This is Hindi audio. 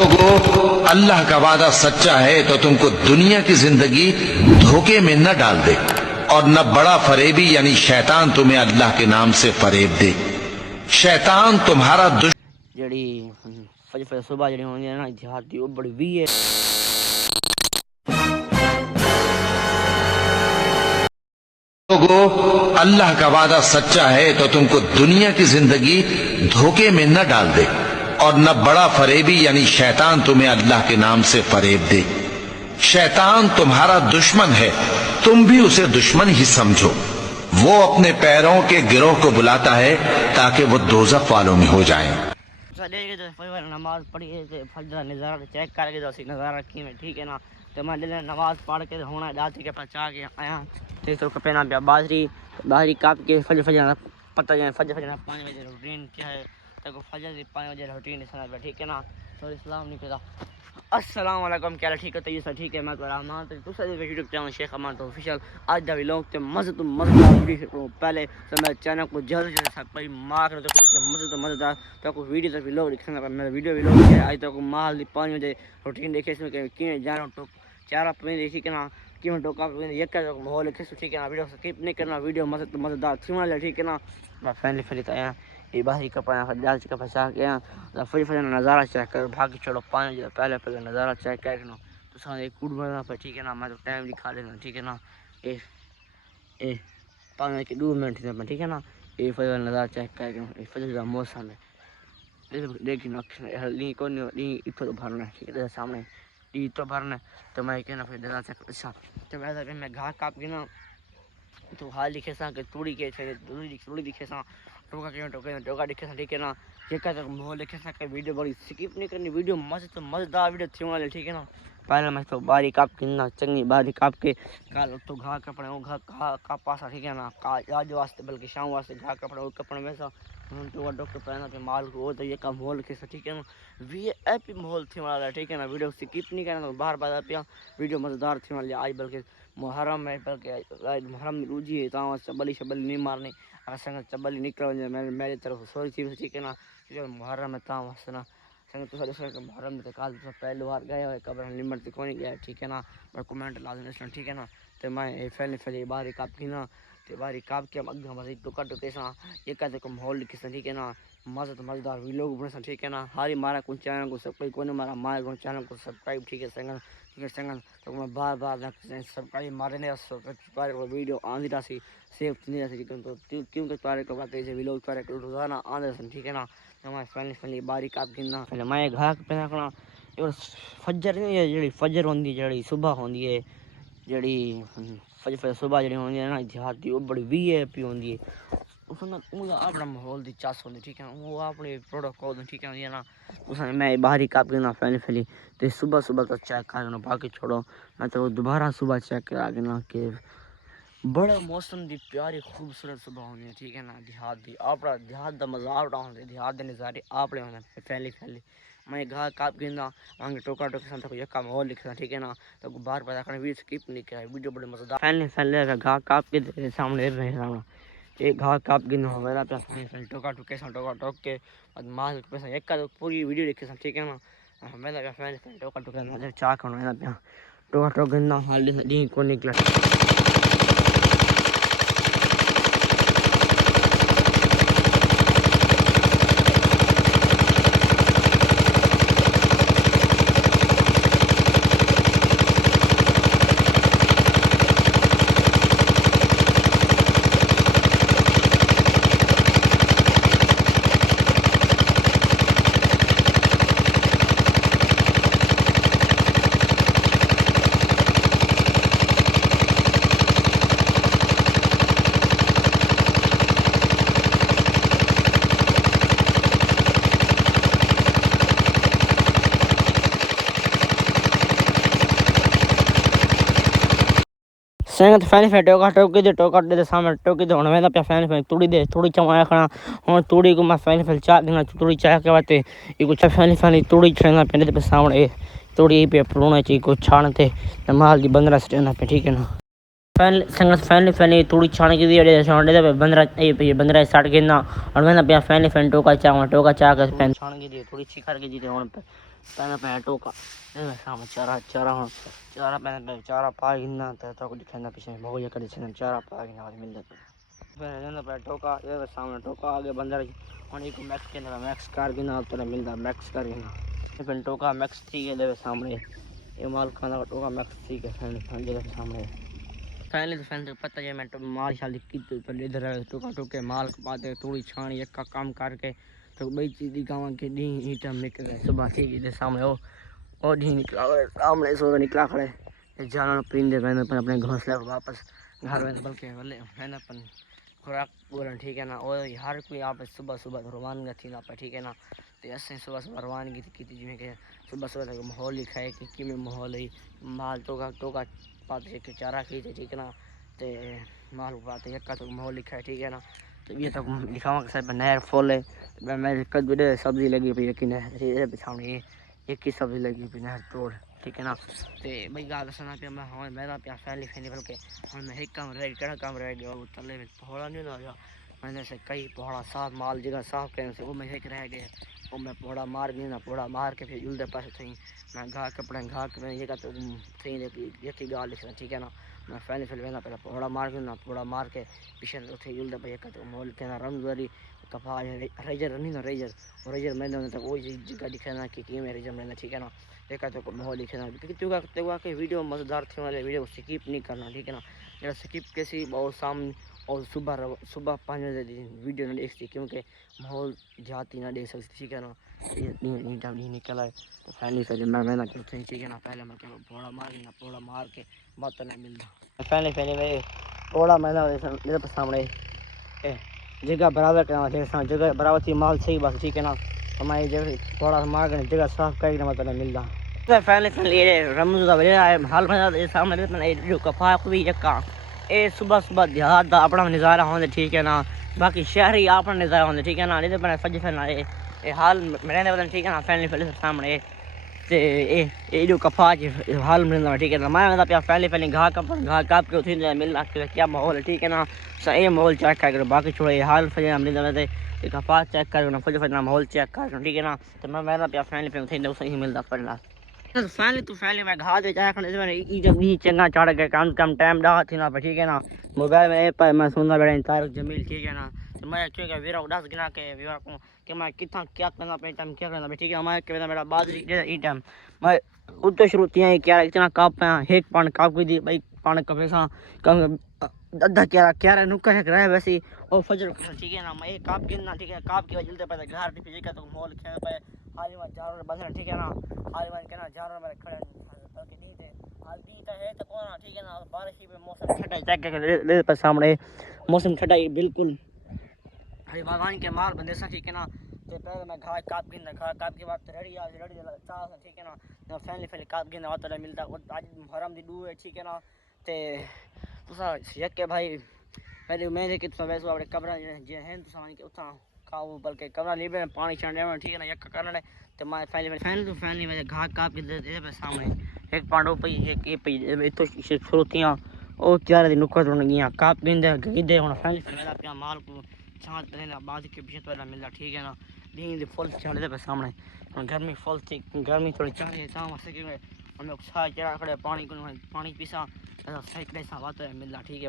लोगों, अल्लाह का वादा सच्चा है तो तुमको दुनिया की जिंदगी धोखे में न डाल दे और न बड़ा फरेबी यानी शैतान तुम्हें अल्लाह के नाम से फरेब दे। शैतान तुम्हारा जड़ी फजर सुबह जड़ी होंदी है ना जिहाद दी, वो बड़ी वी है। लोगों, अल्लाह का वादा सच्चा है तो तुमको दुनिया की जिंदगी धोखे में न डाल दे और न बड़ा फरेबी यानी शैतान तुम्हें अल्लाह के नाम से फरेब दे। शैतान तुम्हारा दुश्मन है, तुम भी उसे दुश्मन ही समझो। वो अपने पैरों के गिरोह को बुलाता है ताकि वो दोज़ख वालों में हो जाएं। नमाज पढ़ी फजर नज़ारा चेक करके तो नज़ारा रखी में, ठीक है ना। तो मैं नमाज पढ़ के होना डालती के पचा के आया तो कपेना पिया बाजरी काप के फजर पता जाए फजर 5 बजे रूटीन क्या है तो फजर से 5 बजे रूटीन समझ, ठीक है ना। तो इस्लाम नहीं पता। अस्सलाम वालेकुम, क्या ठीक है? तो ये सब ठीक है। मैं तो रहमान तो दूसरा यूट्यूब चैनल शेख अमान तो ऑफिशियल आज दा व्लॉग ते मज़ेदार वीडियो पहले तो मैं चैनल को जल्द सब्सक्राइब मार कर तो मज़ेदार तो को वीडियो तक व्लॉग दिखना मेरा वीडियो है आज तक माल 5 बजे रूटीन देखे इसमें कि जाना तो 4 पे ठीक है ना कि मैं टोका ये कर माहौल लिखे, ठीक है ना। वीडियो स्किप नहीं करना, वीडियो मज़ेदार थी वाला, ठीक है ना। मैं फैमिली तो आया ये बाहरी कपड़ा डाल के फंसा के यहाँ फजर नज़ारा चेक कर भाग चलो 5 बजे पहले नज़ारा चेक कर तो सारे कूट बनना पर, ठीक है ना। मैं तो टाइम दिखा देना, ठीक है ना। ए 5 बजे के 2 मिनट थे, ठीक है ना। ये फजर नज़ारा चेक कर फजर का मौसम है देखिए को इतना तो भरना है, ठीक है। सामने तो भरना है तो मैं कहना फिर नज़ारा चेक अच्छा तो मैं घास काट के ना तो हाल दिखे सा कि तूड़ी दिखे सा टोका दिखे सा, ठीक है ना। जेका तक माहौल दिखे सा कि वीडियो बड़ी स्किप नहीं करनी, वीडियो मज़ेदार वीडियो थी वाले, ठीक है ना। पहले मैं तो बारी काप के ना चंगी बारी काप के काल तो घा कपड़े वो घा कापा सा, ठीक है ना। आज वास्ते बल्कि शाम वास्ते घा कपड़े वो कपड़े में सा तो डॉक्टर पहना पे माल को वो तो ये का माहौल के सा, ठीक है ना। वीआईपी माहौल थी वाला, ठीक है ना। वीडियो स्किप नहीं करना तो बार पिया वीडियो मज़ेदार थी वाली। आज बल्कि मुहर्रम है बल्कि मुहर्रम रूजी है तो चबली नहीं मारनी अगर संग चबली निकल मेरी तरफ सॉरी थी, ठीक है ना। मुहर्रम है ता वास्ते ना संग तो मुहर्रम में तो काल पहली बार गए हुए कब्र लिमट तो कोई गया, ठीक है ना। मैं कमेंट लाजमी, ठीक है ना। तो मैं फैले बारी काप की ना तो बारी काप के अगर मज़े टुका टुके सा ये कहते को माहौल लिखे, ठीक है ना। मज़ेदार व्लॉग बने, ठीक है ना। हारी मारा कुछ चैनल को सब्सक्राइब को मारा मारे चैनल को सब्सक्राइब, ठीक है संग, ठीक है संग। तो मैं बार सब्सक्राइब मारने वीडियो आंदी रही सेव थी रही क्योंकि तारे को बात है व्लॉग तारे को रोजाना आंदे, ठीक है ना। तो मैं फैमिली बारी काप गिनना पहले मैं घर पे रखना फजर जी फजर होंगी जी सुबह होंगी है जी फजर सुबह जी होंगी है ना जिहाद की, वो बड़ी वीआईपी होंगी है उसमें अपना माहौल की चास होती, ठीक है ना। वो अपने प्रोडक्ट होते, ठीक है ना। उसमें मैं बाहरी काप करना फैली तो सुबह तो चेक करना बाकी छोड़ो मैं तो दोबारा सुबह चेक करा के ना कि बड़ा मौसम की प्यारी खूबसूरत सुबह होनी है, ठीक है ना। देहात की अपना देहात का मजा आपड़ा होता है, देहात के नज़ारे आपड़े होते फैली मैं घा काप गिरना आगे टोका तक यका माहौल लिखना, ठीक है ना। तो बाहर पैदा करना वीडियो स्किप नहीं किया वीडियो बड़े मज़ेदार फैले घा काप के सामने एक घा काप गिरना मेरा पैसा टोका टोक के माल पैसा एक पूरी वीडियो लिखे, ठीक है ना। मैं टोका टोका चाह खाना टोका टोक गिरना हाल को निकला। संगत फैन टोका दे सामने टोकी दे होने पे फैन तूड़ी चमाया खाना हूँ तूड़ी को मैं फैन चाह देना तूड़ी चाह के बाते ये कुछ फैन तूड़ी छेना पे पे सामने तूड़ी पे परोना चाहिए को छानते माल की बंदरा से पे, ठीक है ना। फैनली थोड़ी छान की दी बंदरा स्टार्ट करना और मैंने पे फैन टोका चा कर पैन छान की दी थोड़ी छी करके दी और पैन पे टोका सामने चारा पैन पे चारा पा गिनना तो को दिखाना पीछे बहुत ये कर चारा पा गिनना और मिल जाता फिर पे टोका ये सामने टोका आगे बंदर और एक मैक्स के अंदर मैक्स कार गिना तो मिलता मैक्स कर गिना फिर टोका मैक्स थी के सामने ये माल खाना का टोका मैक्स थी के फैन सामने फैन तो पता है मैं तो माल शादी की तो इधर टोका टोके माल पाते थोड़ी छान एक का काम करके तो बई चीज दिखावा के डी ईटा निकले सुबह ठीक है सामने ओ डी निकला सामने सो निकला खड़े जाना परिंदे मैंने अपने घोंसले वापस घर में बल्कि वाले है ना अपन खुराक बोलन ठीक है ना और हर कोई आप सुबह सुबह रवानगी थी ना ठीक है ना तो ऐसे सुबह सुबह रवानगी की जिम्मे के सुबह सुबह तक माहौल लिखाए कि में माहौल है माल टोका पाते के चारा खी ठीक है ना तो माल पाते एक का तो माहौल लिखा है ठीक है ना तो ये तक लिखावा के साथ नहर फुल है मैं कद बड़े सब्जी लगी पी यकीन है सामने एक ही सब्जी लगी पी नहर तोड़ ठीक है ना तो भाई गाल सुना पे मैं पे फैली फेस्टिवल के और मैं एक काम रह गया काम रह गया वो तले में पौड़ा नहीं ना गया मैंने से कई पौड़ा साफ माल जगह साफ करने से वो मैं एक रह गया वो मैं पौड़ा मार नहीं ना पौड़ा मार के फिर उल्टे पास थी मैं घा कपड़े घा के मैं ये का तो थी ये गाल लिखना ठीक है ना मैं फैली फिल वेना पहले पौड़ा मार के ना पौड़ा मार के पीछे थे उल्टे पे एक तो मोल के ना रमजरी कपा रेजर नहीं ना रेजर मैंने तक वो जगह दिखाना कि मैं रेजर मैंने ठीक है ना एक तो माहौल लिखना क्योंकि के वीडियो मज़ेदार थे वाले वीडियो को स्किप नहीं करना ठीक है ना जरा स्किप कैसी और शाम और सुबह 5 बजे वीडियो ना देख सकती क्योंकि माहौल देहाती ना देख सकती ठीक है ना ये नहीं निकला है तो फैमिली से मैं ठीक है ना पहले मैं क्या पौड़ा मार के बात नहीं मिलता फैमिली में पौड़ा मैंने मेरे सामने जगह बराबर करना जगह बराबर थी माल सही बस ठीक है ना हमारी जगह थोड़ा मार जगह साफ करके मतलब मिलता फैमिली हाल में सामने जो कफा भी यका ए सुबह देहात अपना नज़ारा होंगे ठीक है ना बाकी शहरी अपना नज़ारा होंगे ठीक है ना नहीं सज फैलना ये हाल रहने ठीक है ना फैमिली सामने ये जो कफा हाल मिलना ठीक है ना मैं पे फैमिली घा काप के उठी मिलना क्या माहौल है ठीक है ना ये माहौल चेक कर बाकी छोड़े ये हाल फजे मिलते कफा चेक कर फजना माहौल चेक कर ठीक है ना तो मैं पे फैमिली पे उठी सही मिलता पड़ना फैमिली में घा दे चाहे चंगा चढ़ के कम टाइम डा थी ना ठीक है ना मोबाइल में ऐप है मैं सुनना बैठा तारक जमील ठीक है ना तो मैं क्योंकि वीरा उदास गिना के वीरा को कि मैं कितना क्या करना पे टाइम क्या करना ठीक है मैं के मेरा बाजरी ई टाइम मैं उतो शुरू थी क्या इतना काप पे एक पान काप की दी भाई पान कपे सा कम अद्धा क्या नुक्का है रहा वैसे और फजर ठीक है ना मैं काप गिनना ठीक है काप की जल्दी पता घर दी का तो मॉल खेल पे हाली में जानवर बंद ठीक है ना हाली में कहना जानवर मेरे खड़े बल्कि नहीं थे हल्दी तो है तो कौन ठीक है ना बारिश पे मौसम ठंडा चेक करके पर सामने मौसम ठंडा बिल्कुल हरी भगवान के माल बंदे सा ठीक है ना तो पहले मैं घास काप के बाद रेडी चाह ठीक है ना फैमिली काप गिन आता मिलता आज हराम दी डू है ठीक है ना ते तुसा यक के भाई पहले मैं देखे तो वैसे अपने कमरा जे हैं तो सामान के उठा खाओ बल्कि कमरा ले में पानी छाने ठीक है ना यक करने तो मैं फैमिली में घास काप के दे पे सामने एक पांडो पई एक ये पई तो शुरुतियां ओ चार दिन नुक्कड़ होने गया काप गिंदे हुन फैमिली मेरा पे माल को छांट देना बाद के पीछे तो मिलता ठीक है ना दी फुल छाड़े पे सामने गर्मी फुल थी गर्मी थोड़ी चाहे शाम से कि हम लोग छा चढ़ा खड़े पानी पीसा सही सा बात मिलता ठीक है।